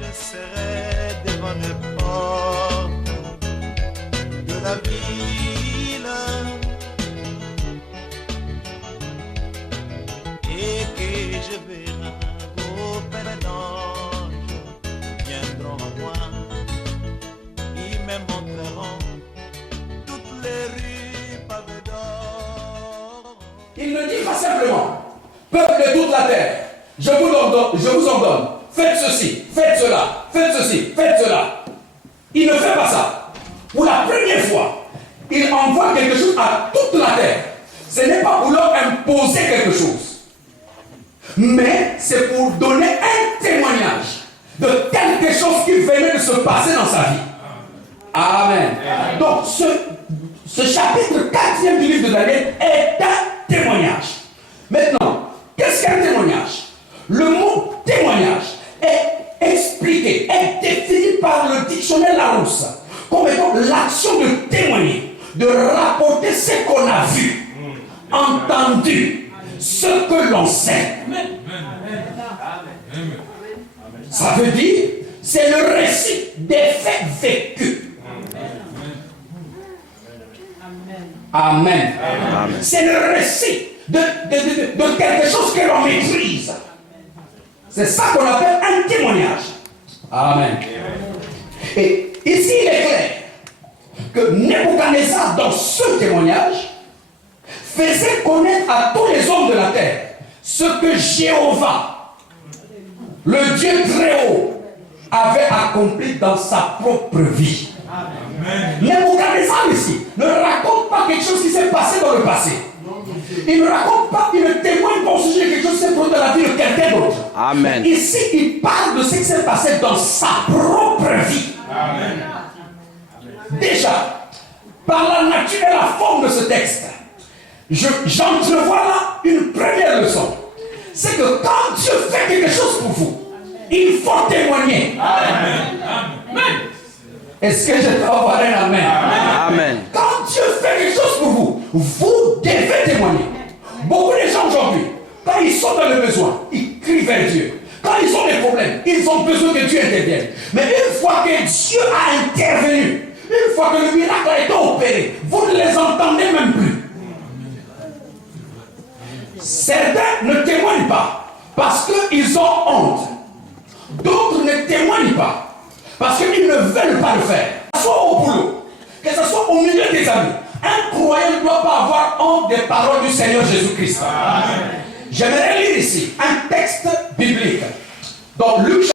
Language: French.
je serai devant les portes de la ville et que je verrai vos pères d'anges viendront à moi, ils me montreront toutes les rues pavées d'or. Il ne dit pas simplement, peuple de toute la terre, je vous ordonne, faites ceci, faites cela, faites ceci, faites cela. Il ne fait pas ça. Pour la première fois, il envoie quelque chose à toute la terre. Ce n'est pas pour leur imposer quelque chose, mais c'est pour donner un témoignage de quelque chose qui venait de se passer dans sa vie. Amen. Donc ce chapitre 4e du livre de Daniel est un témoignage. Maintenant, qu'est-ce qu'un témoignage? Le mot témoignage est expliqué, est défini par le dictionnaire Larousse comme étant l'action de témoigner, de rapporter ce qu'on a vu, entendu, ce que l'on sait. Ça veut dire, c'est le récit des faits vécus. Amen. Amen. C'est le récit de quelque chose que l'on maîtrise. C'est ça qu'on appelle un témoignage. Amen. Et ici, il est clair que Nebuchadnezzar, dans ce témoignage, faisait connaître à tous les hommes de la terre ce que Jéhovah, le Dieu très haut, avait accompli dans sa propre vie. Nebuchadnezzar ici ne raconte pas quelque chose qui s'est passé dans le passé. Il ne raconte pas, il ne témoigne pas au sujet de quelque chose qui s'est produit dans la vie de quelqu'un d'autre. Amen. Ici, il parle de ce qui s'est passé dans sa propre vie. Amen. Déjà, par la nature et la forme de ce texte, j'entrevois là une première leçon. C'est que quand Dieu fait quelque chose pour vous, il faut témoigner. Amen. Amen. Est-ce que je peux avoir un amen? Amen. Quand Dieu fait quelque chose pour vous, vous devez témoigner. Beaucoup de gens aujourd'hui, quand ils sont dans le besoin, ils crient vers Dieu. Quand ils ont des problèmes, ils ont besoin que Dieu intervienne. Mais une fois que Dieu a intervenu, une fois que le miracle a été opéré, vous ne les entendez même plus. Certains ne témoignent pas parce qu'ils ont honte. D'autres ne témoignent pas parce qu'ils ne veulent pas le faire. Que ce soit au boulot, que ce soit au milieu des amis, un croyant ne doit pas avoir honte des paroles du Seigneur Jésus-Christ. J'aimerais lire ici un texte biblique dans Luc